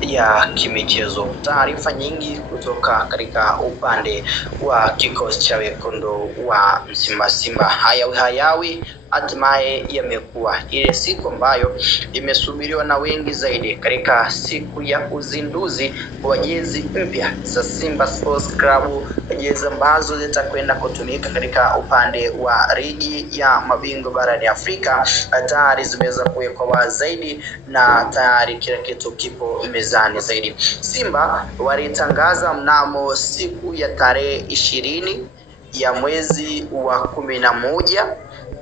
ya kimichezo. Taarifa nyingi kutoka katika upande wa kikosi cha wekundu wa Msimba Simba. Hayawi hatimaye yamekuwa ile siku ambayo imesubiriwa na wengi zaidi, katika siku ya uzinduzi wa jezi mpya za Simba Sports Club, jezi ambazo zitakwenda kutumika katika upande wa ligi ya mabingwa barani Afrika. Tayari zimeweza kuwekwa wazi zaidi na tayari kila kitu kipo mezani zaidi. Simba walitangaza mnamo siku ya tarehe 20 ya mwezi wa 11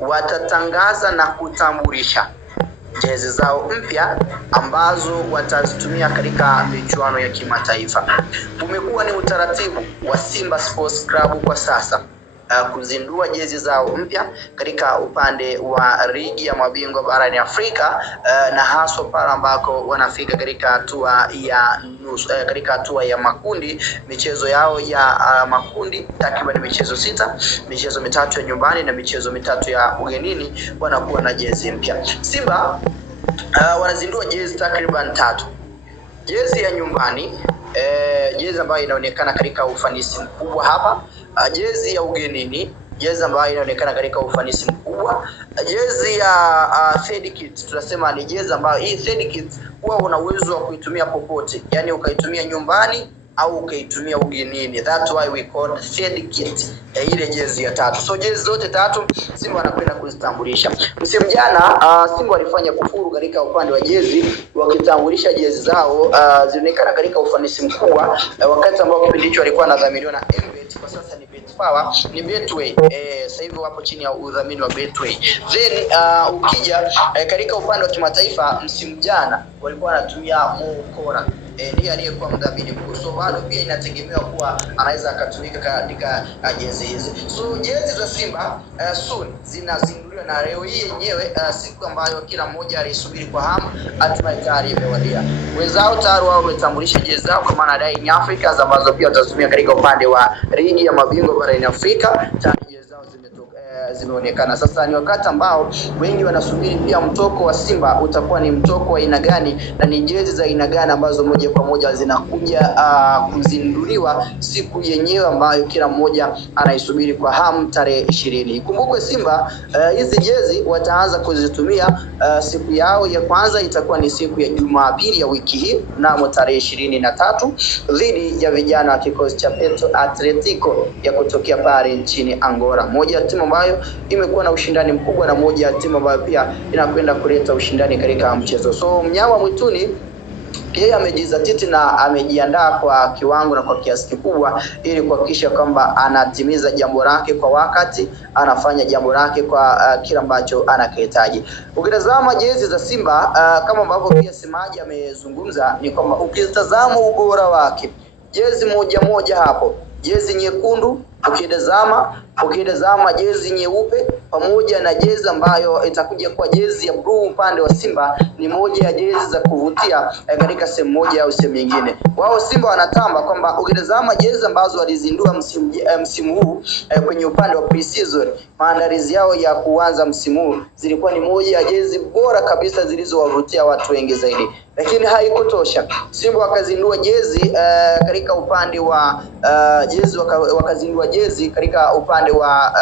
watatangaza na kutambulisha jezi zao mpya ambazo watazitumia katika michuano ya kimataifa. Umekuwa ni utaratibu wa Simba Sports Club kwa sasa kuzindua jezi zao mpya katika upande wa ligi ya mabingwa barani Afrika, na haswa pale ambako wanafika katika hatua ya katika hatua ya makundi. Michezo yao ya makundi takriban michezo 6, michezo 3 ya nyumbani na michezo 3 ya ugenini, wanakuwa na jezi mpya. Simba wanazindua jezi takriban 3. Jezi ya nyumbani, jezi ambayo inaonekana katika ufanisi mkubwa hapa. Jezi ya ugenini, jezi ambayo inaonekana katika ufanisi mkubwa. Jezi ya third kit, tunasema ni jezi ambayo hii third kit huwa una uwezo wa kuitumia popote, yani ukaitumia nyumbani au ukaitumia ugenini. That's why we call third kit ile jezi ya 3. So jezi zote 3 Simba wanakwenda kuzitambulisha. Msimu jana Simba walifanya kufuru katika upande wa jezi, wakitambulisha jezi zao zilionekana katika ufanisi mkubwa, wakati ambao kipindi hicho walikuwa wanadhaminiwa na Mbet, kwa sasa ni Betpower, ni Betway. Sasa hivi wapo chini ya udhamini wa Betway. Then ukija katika upande wa kimataifa, msimu jana walikuwa wanatumia Mokora, ndiye aliyekuwa mdhamini mkuu. So bado pia inategemewa kuwa anaweza akatumika katika jezi hizi. So jezi za Simba soon zinazinduliwa, na leo hii yenyewe siku ambayo kila mmoja alisubiri kwa hamu, hatimaye tayari imewadia. Wenzao tayari wao wametambulisha jezi zao, kwa maana Young Africans ambazo pia watatumia katika upande wa ligi ya mabingwa barani Afrika. Jezi zao zimeonekana. Sasa ni wakati ambao wengi wanasubiri pia mtoko wa Simba utakuwa ni mtoko wa aina gani, na ni jezi za aina gani ambazo moja kwa moja zinakuja kuzinduliwa siku yenyewe ambayo kila mmoja anaisubiri kwa hamu, tarehe 20. Ikumbukwe Simba hizi jezi wataanza kuzitumia siku yao ya kwanza itakuwa ni siku ya Jumapili ya wiki hii, mnamo tarehe 23 dhidi ya vijana wa kikosi cha Petro Atletico ya kutokea pale nchini Angola. Moja ya timu ambayo imekuwa na ushindani mkubwa, na moja ya timu ambayo pia inakwenda kuleta ushindani katika mchezo. So mnyama mwituni yeye amejizatiti na amejiandaa kwa kiwango na kwa kiasi kikubwa, ili kuhakikisha kwamba anatimiza jambo lake kwa wakati, anafanya jambo lake kwa kila ambacho anakihitaji. Ukitazama jezi za Simba kama ambavyo pia Semaji amezungumza, ni kwamba ukitazama ubora wake, jezi moja hapo, jezi nyekundu, ukitazama jezi nyeupe pamoja na jezi ambayo itakuja kwa jezi ya blue upande wa Simba, ni moja ya jezi za kuvutia katika sehemu moja au sehemu nyingine. Wao Simba wanatamba kwamba ukitazama jezi ambazo walizindua msimu huu kwenye upande wa pre-season, maandalizi yao ya kuanza msimu huu, zilikuwa ni moja ya jezi bora kabisa zilizowavutia watu wengi zaidi. Lakini haikutosha, Simba wakazindua jezi katika upande wa jezi wakazindua jezi katika upande wa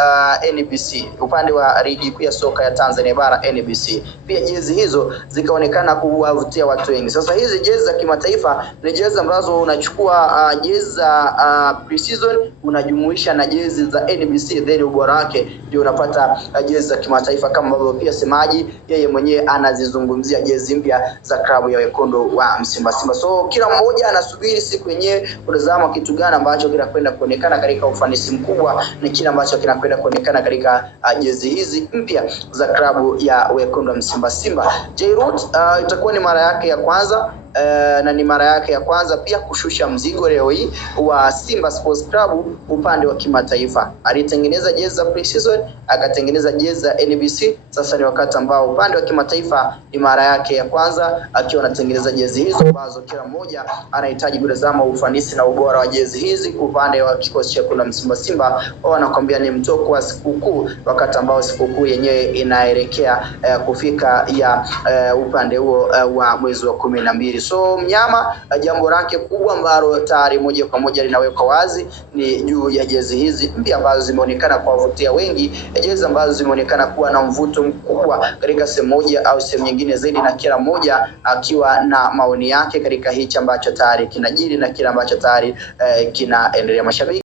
NBC, upande wa ligi kuu ya soka ya Tanzania bara NBC. Pia jezi hizo zikaonekana kuwavutia watu wengi. Sasa hizi jezi za kimataifa ni jezi ambazo unachukua jezi za pre-season unajumuisha na jezi za NBC, then ubora wake ndio unapata jezi za kimataifa, kama ambavyo pia Semaji yeye mwenyewe anazizungumzia jezi mpya za klabu ya wekundu wa Simba. So kila mmoja anasubiri siku yenyewe kutazama kitu gani ambacho kinakwenda kuonekana katika ufanisi mkubwa, ni kile ambacho kinakwenda kuonekana katika jezi hizi mpya za klabu ya wekundu wa Simba. Jairut itakuwa ni mara yake ya kwanza na ni mara yake ya kwanza pia kushusha mzigo leo hii wa Simba Sports Club upande wa kimataifa. Alitengeneza jezi za pre-season, akatengeneza jezi za NBC. Sasa ni wakati ambao upande wa kimataifa ni mara yake ya kwanza akiwa anatengeneza jezi hizo ambazo kila mmoja anahitaji kutazama ufanisi na ubora wa jezi hizi. Upande wa kikosi cha kuna Simba wao wanakuambia ni mtoko wa sikukuu, wakati ambao sikukuu yenyewe inaelekea kufika ya upande huo wa mwezi wa 12. So mnyama jambo lake kubwa ambalo tayari moja kwa moja linawekwa wazi ni juu ya jezi hizi mpya ambazo zimeonekana kuwavutia wengi, jezi ambazo zimeonekana kuwa na mvuto mkubwa katika sehemu moja au sehemu nyingine zaidi, na kila mmoja akiwa na maoni yake katika hichi ambacho tayari kinajiri na kila ambacho tayari kinaendelea. Mashabiki